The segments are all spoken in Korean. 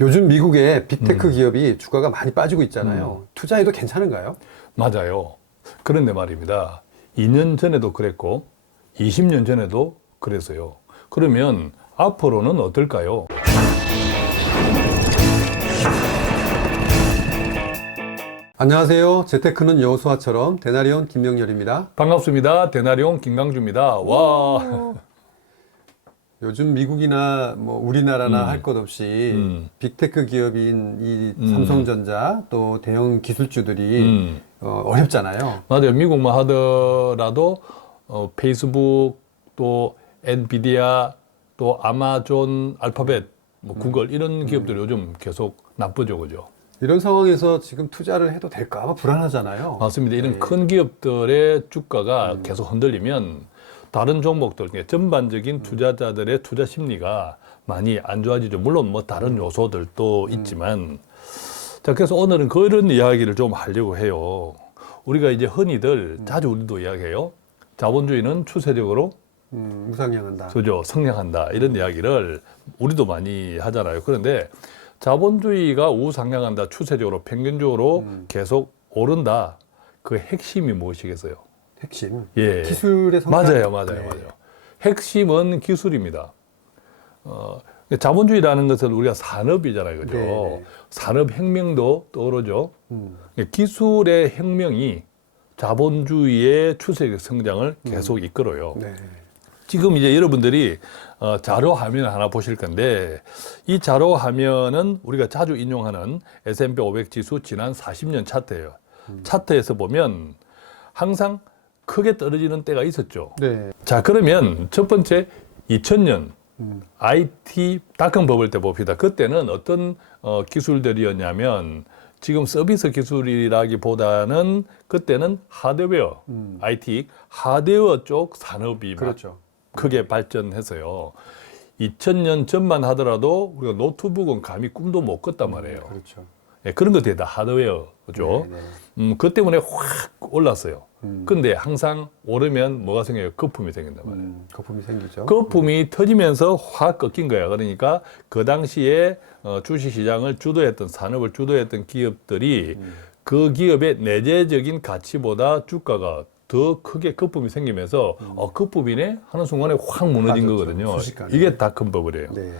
요즘 미국의 빅테크 기업이 주가가 많이 빠지고 있잖아요. 투자해도 괜찮은가요? 맞아요. 그런데 말입니다. 2년 전에도 그랬고 20년 전에도 그랬어요. 그러면 앞으로는 어떨까요? 안녕하세요. 재테크는 여호수아처럼 데나리온 김명렬입니다. 반갑습니다. 데나리온 김강주입니다. 와. 요즘 미국이나 뭐 우리나라나 할 것 없이 빅테크 기업인 이 삼성전자 또 대형 기술주들이 어렵잖아요. 맞아요. 미국만 하더라도 페이스북 또 엔비디아 또 아마존 알파벳 뭐 구글 이런 기업들이 요즘 계속 나쁘죠. 그죠? 이런 상황에서 지금 투자를 해도 될까 봐 불안하잖아요. 맞습니다. 이런 네. 큰 기업들의 주가가 계속 흔들리면 다른 종목들, 전반적인 투자자들의 투자 심리가 많이 안 좋아지죠. 물론 뭐 다른 요소들도 있지만. 자, 그래서 오늘은 그런 이야기를 좀 하려고 해요. 우리가 이제 흔히들 자주 우리도 이야기해요. 자본주의는 추세적으로 우상향한다. 그죠, 성장한다. 이런 이야기를 우리도 많이 하잖아요. 그런데 자본주의가 우상향한다. 추세적으로, 평균적으로 계속 오른다. 그 핵심이 무엇이겠어요? 핵심. 예. 기술의 성장. 맞아요. 네. 핵심은 기술입니다. 자본주의라는 것은 우리가 산업이잖아요. 그죠? 네. 산업혁명도 떠오르죠. 기술의 혁명이 자본주의의 추세적 성장을 계속 이끌어요. 네. 지금 이제 여러분들이 자료 화면을 하나 보실 건데 이 자료 화면은 우리가 자주 인용하는 S&P 500 지수 지난 40년 차트예요. 차트에서 보면 항상 크게 떨어지는 때가 있었죠. 네. 자, 그러면 첫 번째 2000년 IT 닷컴 버블 때 봅시다. 그때는 어떤 기술들이었냐면 지금 서비스 기술이라기보다는 그때는 하드웨어, IT 하드웨어 쪽 산업이 막 그렇죠. 크게 발전해서요. 2000년 전만 하더라도 우리가 노트북은 감히 꿈도 못 꿨단 말이에요. 그렇죠. 예, 그런 것들이 다 하드웨어죠. 네, 그 때문에 확 올랐어요. 근데 항상 오르면 뭐가 생겨요? 거품이 생긴단 말이에요. 거품이 생기죠. 거품이 터지면서 확 꺾인 거야. 그러니까 그 당시에 주식시장을 주도했던, 산업을 주도했던 기업들이 그 기업의 내재적인 가치보다 주가가 더 크게 거품이 생기면서 거품이네 하는 순간에 확 무너진 빠졌죠. 거거든요. 순식간에. 이게 닷컴 버블이에요. 네.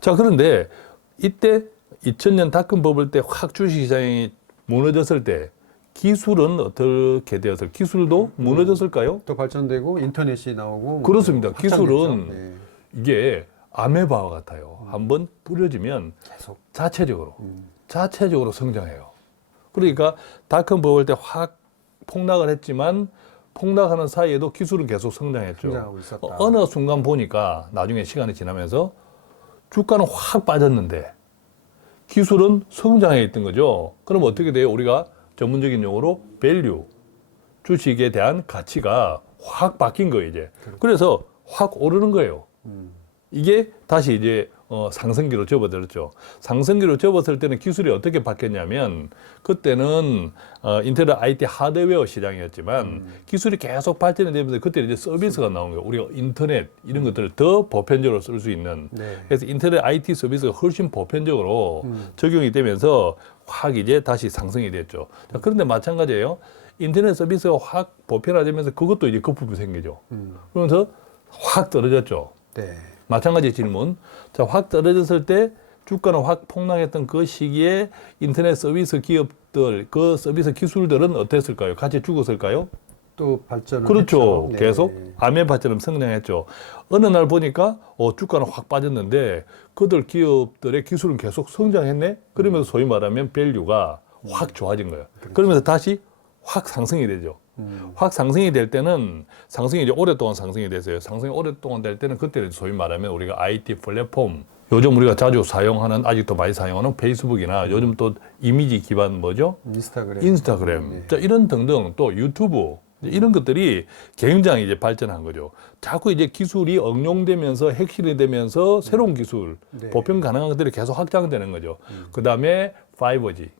자, 그런데 이때 2000년 닷컴 버블 때 확 주식시장이 무너졌을 때 기술은 어떻게 되었을까요? 기술도 무너졌을까요? 또 발전되고 인터넷이 나오고 그렇습니다. 확장됐죠. 기술은 네. 이게 아메바와 같아요. 한번 뿌려지면 계속 자체적으로 성장해요. 그러니까 닷컴 버블 때 확 폭락을 했지만 폭락하는 사이에도 기술은 계속 성장했죠. 성장하고 있었다. 어느 순간 보니까 나중에 시간이 지나면서 주가는 확 빠졌는데 기술은 성장해 있던 거죠. 그럼 어떻게 돼요? 우리가 전문적인 용어로 밸류, 주식에 대한 가치가 확 바뀐 거예요, 이제. 그래서 확 오르는 거예요. 이게 다시 이제 상승기로 접어들었죠. 상승기로 접었을 때는 기술이 어떻게 바뀌었냐면 그때는 인터넷 IT 하드웨어 시장이었지만 기술이 계속 발전이 되면서 그때 이제 서비스가 나온 거예요. 우리가 인터넷 이런 것들을 더 보편적으로 쓸 수 있는. 네. 그래서 인터넷 IT 서비스가 훨씬 보편적으로 적용이 되면서 확 이제 다시 상승이 됐죠. 자, 그런데 마찬가지예요. 인터넷 서비스가 확 보편화되면서 그것도 이제 거품이 생기죠. 그러면서 확 떨어졌죠. 네. 마찬가지 질문. 자, 확 떨어졌을 때 주가는 확 폭락했던 그 시기에 인터넷 서비스 기업들, 그 서비스 기술들은 어땠을까요? 같이 죽었을까요? 또 발전을 그렇죠. 했죠. 네. 계속 아메바처럼 성장했죠. 어느 날 보니까 주가는 확 빠졌는데 그들 기업들의 기술은 계속 성장했네? 그러면서 소위 말하면 밸류가 확 좋아진 거예요. 그러면서 다시 확 상승이 되죠. 확 상승이 될 때는 상승이 이제 오랫동안 상승이 됐어요. 상승이 오랫동안 될 때는 그때는 소위 말하면 우리가 IT 플랫폼, 요즘 우리가 자주 사용하는, 아직도 많이 사용하는 페이스북이나 요즘 또 이미지 기반 뭐죠? 인스타그램. 네. 자, 이런 등등 또 유튜브 이런 것들이 굉장히 이제 발전한 거죠. 자꾸 이제 기술이 응용되면서 핵실이 되면서 새로운 기술, 네. 보편 가능한 것들이 계속 확장되는 거죠. 그 다음에 5G.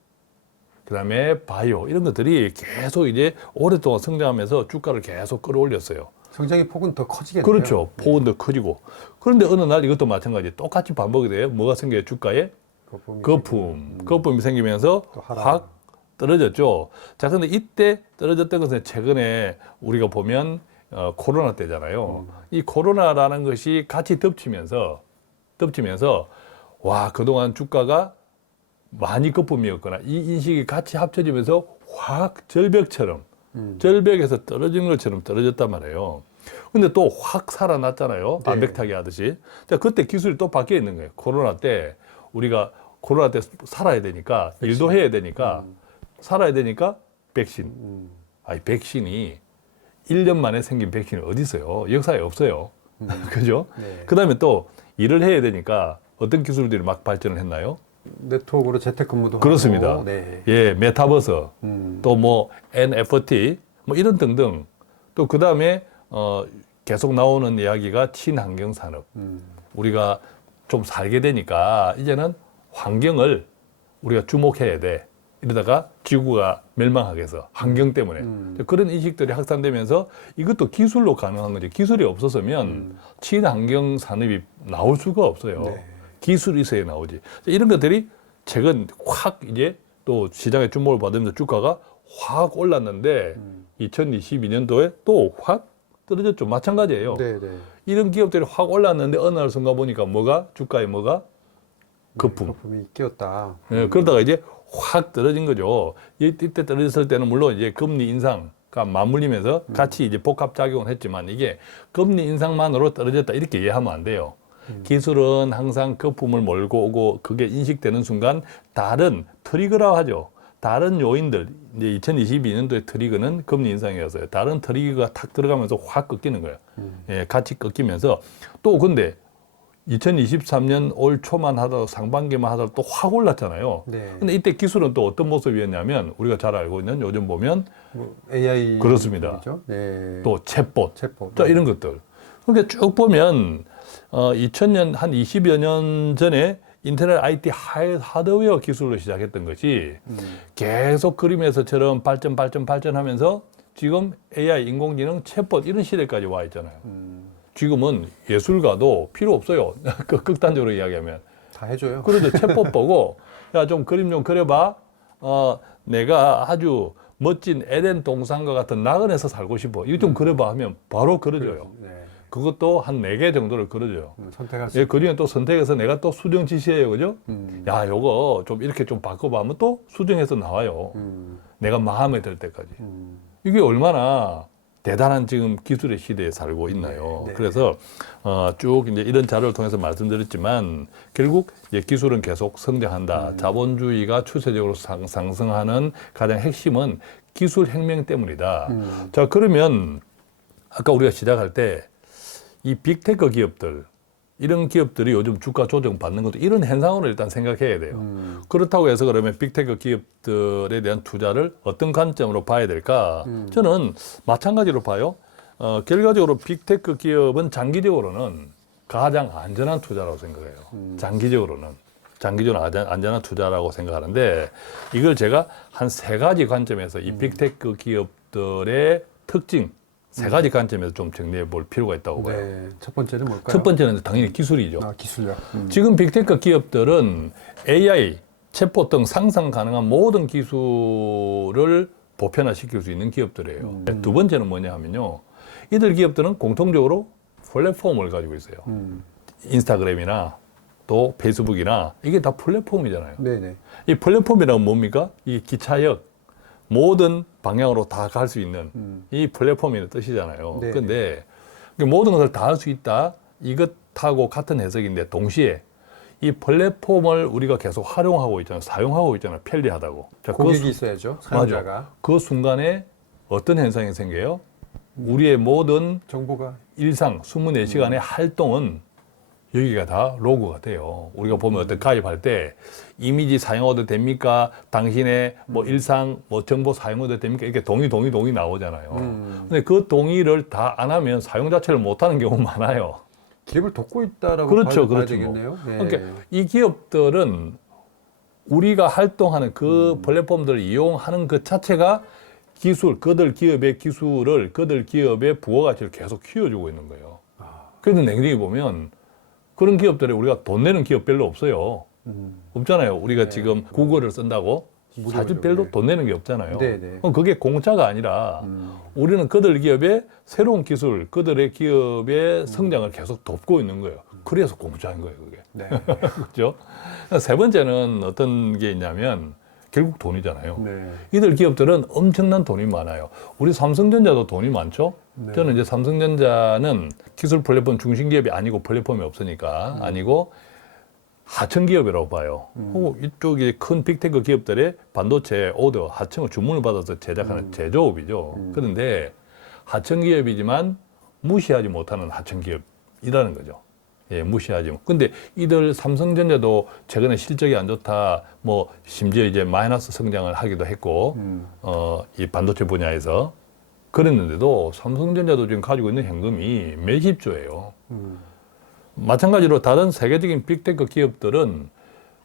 그다음에 바이오 이런 것들이 계속 이제 오랫동안 성장하면서 주가를 계속 끌어올렸어요. 성장의 폭은 더 커지겠네요. 그렇죠. 폭은 더 커지고. 그런데 어느 날 이것도 마찬가지. 똑같이 반복이 돼요. 뭐가 생겨요? 주가에? 거품이 생기면서 또 하락. 확 떨어졌죠. 자, 근데 이때 떨어졌던 것은 최근에 우리가 보면 코로나 때잖아요. 이 코로나라는 것이 같이 덮치면서 와, 그동안 주가가 많이 거품이었거나 이 인식이 같이 합쳐지면서 확 절벽처럼 절벽에서 떨어진 것처럼 떨어졌단 말이에요. 근데 또 확 살아났잖아요. 네. 암벽타기 하듯이. 자, 그때 기술이 또 바뀌어 있는 거예요. 코로나 때 우리가 코로나 때 살아야 되니까 일도 해야 되니까 살아야 되니까 백신. 아니, 백신이 1년 만에 생긴 백신이 어디 있어요? 역사에 없어요. 그죠? 네. 그 다음에 또 일을 해야 되니까 어떤 기술들이 막 발전을 했나요? 네트워크로 재택근무도 그렇습니다. 하고. 네. 예, 메타버스, 또 뭐 NFT, 뭐 이런 등등. 또 그 다음에 계속 나오는 이야기가 친환경 산업. 우리가 좀 살게 되니까 이제는 환경을 우리가 주목해야 돼. 이러다가 지구가 멸망하겠어. 환경 때문에. 그런 인식들이 확산되면서 이것도 기술로 가능한 거지. 기술이 없었으면 친환경 산업이 나올 수가 없어요. 네. 기술이 있어야 나오지. 이런 것들이 최근 확 이제 또 시장의 주목을 받으면서 주가가 확 올랐는데 2022년도에 또 확 떨어졌죠. 마찬가지예요. 네, 네. 이런 기업들이 확 올랐는데 어느 날 순간 보니까 주가에 거품. 거품이 끼었다. 예, 그러다가 이제 확 떨어진 거죠. 이때 떨어졌을 때는 물론 이제 금리 인상과 맞물리면서 같이 이제 복합 작용을 했지만 이게 금리 인상만으로 떨어졌다 이렇게 이해하면 안 돼요. 기술은 항상 거품을 몰고 오고 그게 인식되는 순간 다른 트리거라고 하죠. 다른 요인들, 이제 2022년도의 트리거는 금리 인상이었어요. 다른 트리거가 탁 들어가면서 확 꺾이는 거예요. 예, 같이 꺾이면서 또 근데 2023년 올 초만 하더라도 상반기만 하더라도 또 확 올랐잖아요. 네. 근데 이때 기술은 또 어떤 모습이었냐면 우리가 잘 알고 있는 요즘 보면 뭐 AI 그렇습니다. 네. 또 챗봇, 챗봇. 자, 이런 것들. 그러니까 쭉 보면 2000년 한 20여 년 전에 인터넷 IT 하드웨어 기술로 시작했던 것이 계속 그림에서처럼 발전하면서 지금 AI 인공지능 챗봇 이런 시대까지 와 있잖아요. 지금은 예술가도 필요 없어요. 극단적으로 이야기하면. 다 해줘요. 그래도 챗봇 보고 야, 좀 그림 좀 그려봐. 내가 아주 멋진 에덴 동산과 같은 나그네에서 살고 싶어. 이거 좀 그려봐 하면 바로 그려줘요. 네. 그것도 한 4개 정도를 그려줘요. 선택할 수 예, 그중에 또 선택해서 내가 또 수정 지시해요. 그죠? 야, 요거 좀 이렇게 좀 바꿔봐 하면 또 수정해서 나와요. 내가 마음에 들 때까지. 이게 얼마나 대단한 지금 기술의 시대에 살고 있나요? 네. 그래서 쭉 이제 이런 자료를 통해서 말씀드렸지만 결국 이제 기술은 계속 성장한다. 자본주의가 추세적으로 상승하는 가장 핵심은 기술 혁명 때문이다. 자, 그러면 아까 우리가 시작할 때 이 빅테크 기업들 이런 기업들이 요즘 주가 조정 받는 것도 이런 현상으로 일단 생각해야 돼요. 그렇다고 해서 그러면 빅테크 기업들에 대한 투자를 어떤 관점으로 봐야 될까? 저는 마찬가지로 봐요. 결과적으로 빅테크 기업은 장기적으로는 가장 안전한 투자라고 생각해요. 장기적으로는 안전한 투자라고 생각하는데 이걸 제가 한 3가지 관점에서 이 빅테크 기업들의 특징 3가지 관점에서 좀 정리해 볼 필요가 있다고 봐요. 네. 첫 번째는 뭘까요? 첫 번째는 당연히 기술이죠. 기술력. 지금 빅테크 기업들은 AI, 챗봇 등 상상 가능한 모든 기술을 보편화시킬 수 있는 기업들이에요. 두 번째는 뭐냐 하면요. 이들 기업들은 공통적으로 플랫폼을 가지고 있어요. 인스타그램이나 또 페이스북이나 이게 다 플랫폼이잖아요. 네네. 이 플랫폼이란 뭡니까? 이 기차역 모든 방향으로 다 갈 수 있는 이 플랫폼이라는 뜻이잖아요. 네. 그런데 모든 것을 다 할 수 있다. 이것하고 같은 해석인데 동시에 이 플랫폼을 우리가 계속 활용하고 있잖아요. 사용하고 있잖아요. 편리하다고. 자, 고객이 있어야죠. 사용자가. 맞아. 그 순간에 어떤 현상이 생겨요? 우리의 모든 정보가 일상 24시간의 활동은 여기가 다 로그가 돼요. 우리가 보면 어떤 가입할 때 이미지 사용해도 됩니까? 당신의 뭐 일상 뭐 정보 사용해도 됩니까? 이렇게 동의 나오잖아요. 근데 그 동의를 다 안 하면 사용 자체를 못 하는 경우 많아요. 기업을 돕고 있다라고 그렇죠, 봐야 그렇죠. 되겠네요. 네. 그러니까 이 기업들은 우리가 활동하는 그 플랫폼들을 이용하는 그 자체가 그들 기업의 기술을 그들 기업의 부가가치를 계속 키워주고 있는 거예요. 그래서 냉정히 보면 그런 기업들에 우리가 돈 내는 기업 별로 없어요. 없잖아요. 우리가 지금 구글을 쓴다고 사실 별로 돈 내는 게 없잖아요. 그럼 그게 공짜가 아니라 우리는 그들 기업의 새로운 기술, 그들의 기업의 성장을 계속 돕고 있는 거예요. 그래서 공짜인 거예요, 그게. 그렇죠? 세 번째는 어떤 게 있냐면 결국 돈이잖아요. 이들 기업들은 엄청난 돈이 많아요. 우리 삼성전자도 돈이 많죠? 저는 이제 삼성전자는 기술 플랫폼 중심 기업이 아니고 플랫폼이 없으니까 아니고 하청 기업이라고 봐요. 이쪽이 큰 빅테크 기업들의 반도체 오더, 하청을 주문을 받아서 제작하는 제조업이죠. 그런데 하청 기업이지만 무시하지 못하는 하청 기업이라는 거죠. 예, 무시하지 못. 근데 이들 삼성전자도 최근에 실적이 안 좋다, 뭐 심지어 이제 마이너스 성장을 하기도 했고, 이 반도체 분야에서 그랬는데도 삼성전자도 지금 가지고 있는 현금이 몇십 조예요. 마찬가지로 다른 세계적인 빅테크 기업들은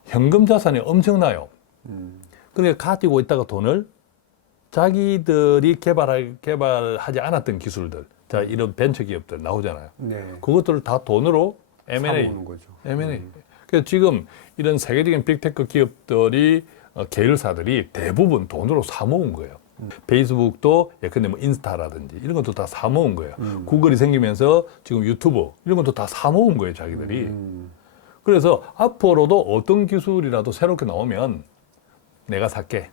현금 자산이 엄청나요. 그러니까 가지고 있다가 돈을 자기들이 개발하지 않았던 기술들, 자, 이런 벤처 기업들 나오잖아요. 그것들을 다 돈으로 M&A. 그래서 지금 이런 세계적인 빅테크 기업들이 계열사들이 대부분 돈으로 사모은 거예요. 페이스북도 예컨대 뭐 인스타라든지 이런 것도 다 사모은 거예요. 구글이 생기면서 지금 유튜브 이런 것도 다 사모은 거예요, 자기들이. 그래서 앞으로도 어떤 기술이라도 새롭게 나오면 내가 살게.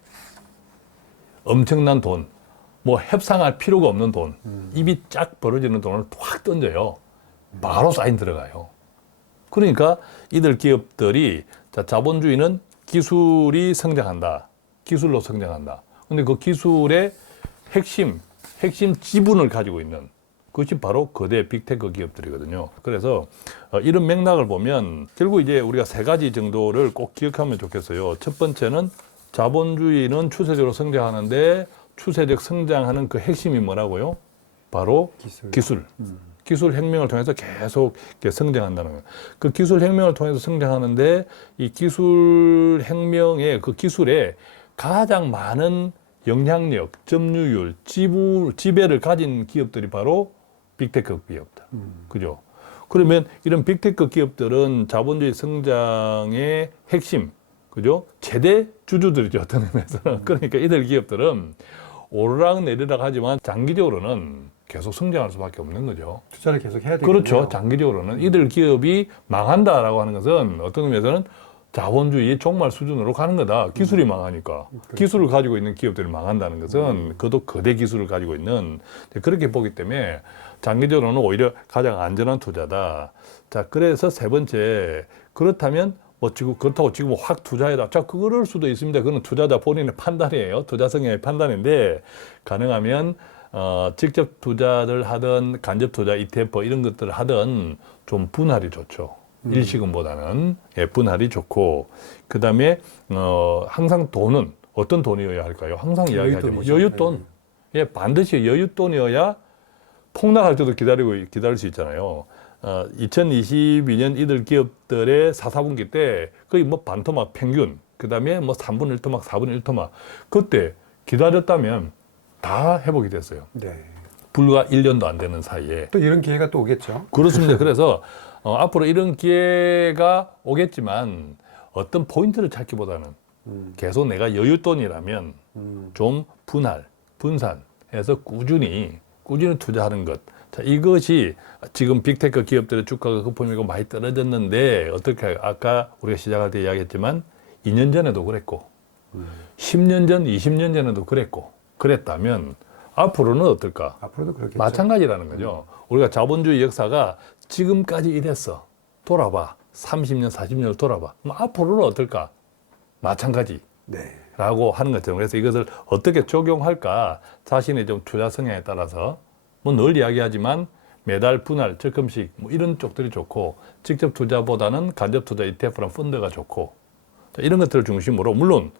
엄청난 돈, 뭐 협상할 필요가 없는 돈, 입이 쫙 벌어지는 돈을 확 던져요. 바로 사인 들어가요. 그러니까 이들 기업들이 자본주의는 기술이 성장한다. 기술로 성장한다. 근데 그 기술의 핵심 지분을 가지고 있는 그것이 바로 거대 빅테크 기업들이거든요. 그래서 이런 맥락을 보면 결국 이제 우리가 세 가지 정도를 꼭 기억하면 좋겠어요. 첫 번째는 자본주의는 추세적으로 성장하는데 추세적 성장하는 그 핵심이 뭐라고요? 바로 기술. 기술 혁명을 통해서 계속 이렇게 성장한다는 거예요. 그 기술 혁명을 통해서 성장하는데 이 기술 혁명의 그 기술에 가장 많은 영향력, 점유율, 지배를 가진 기업들이 바로 빅테크 기업들. 그죠? 그러면 이런 빅테크 기업들은 자본주의 성장의 핵심, 그죠? 최대 주주들이죠, 어떤 의미에서는. 그러니까 이들 기업들은 오르락 내리락 하지만 장기적으로는 계속 성장할 수밖에 없는 거죠. 투자를 계속 해야 되겠네요. 그렇죠. 장기적으로는. 이들 기업이 망한다라고 하는 것은 어떤 의미에서는 자본주의 종말 수준으로 가는 거다. 기술이 망하니까. 기술을 가지고 있는 기업들이 망한다는 것은 그것도 거대 기술을 가지고 있는 그렇게 보기 때문에 장기적으로는 오히려 가장 안전한 투자다. 자, 그래서 세 번째, 그렇다면 뭐 지금 그렇다고 지금 확 투자해라. 자, 그럴 수도 있습니다. 그건 투자자 본인의 판단이에요. 투자 성향의 판단인데 가능하면 직접 투자를 하든 간접 투자 ETF 이런 것들을 하든 좀 분할이 좋죠. 일시금보다는 분할이 좋고 그다음에 항상 돈은 어떤 돈이어야 할까요? 항상 이야기하죠. 여윳돈. 예, 반드시 여윳돈이어야 폭락할 때도 기다릴 수 있잖아요. 2022년 이들 기업들의 4분기 때 거의 뭐 반토막 평균, 그다음에 뭐 3분의 1토막, 4분의 1토막 그때 기다렸다면 다 회복이 됐어요. 불과 1년도 안 되는 사이에. 또 이런 기회가 또 오겠죠. 그렇습니다. 그래서 앞으로 이런 기회가 오겠지만 어떤 포인트를 찾기보다는 계속 내가 여윳돈이라면 좀 분산해서 꾸준히 투자하는 것. 자, 이것이 지금 빅테크 기업들의 주가가 급품이고 많이 떨어졌는데 어떻게 할까요? 아까 우리가 시작할 때 이야기했지만 2년 전에도 그랬고 10년 전, 20년 전에도 그랬다면 앞으로는 어떨까? 앞으로도 그렇겠죠. 마찬가지라는 거죠. 우리가 자본주의 역사가 지금까지 이랬어. 돌아봐. 30년, 40년을 돌아봐. 그럼 앞으로는 어떨까? 마찬가지. 라고 하는 것처럼. 그래서 이것을 어떻게 적용할까? 자신의 좀 투자 성향에 따라서 뭐 늘 이야기하지만 매달 분할, 적금식 뭐 이런 쪽들이 좋고 직접 투자보다는 간접 투자 ETF랑 펀드가 좋고 자, 이런 것들을 중심으로 물론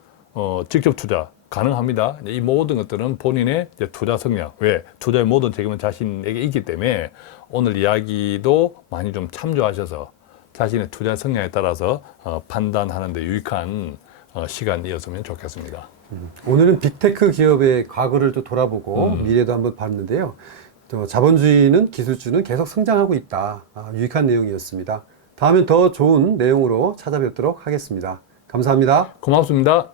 직접 투자 가능합니다. 이 모든 것들은 본인의 이제 투자 성향, 왜 투자의 모든 책임은 자신에게 있기 때문에 오늘 이야기도 많이 좀 참조하셔서 자신의 투자 성향에 따라서 판단하는 데 유익한 시간이었으면 좋겠습니다. 오늘은 빅테크 기업의 과거를 또 돌아보고 미래도 한번 봤는데요. 또 자본주의는 기술주는 계속 성장하고 있다. 유익한 내용이었습니다. 다음엔 더 좋은 내용으로 찾아뵙도록 하겠습니다. 감사합니다. 고맙습니다.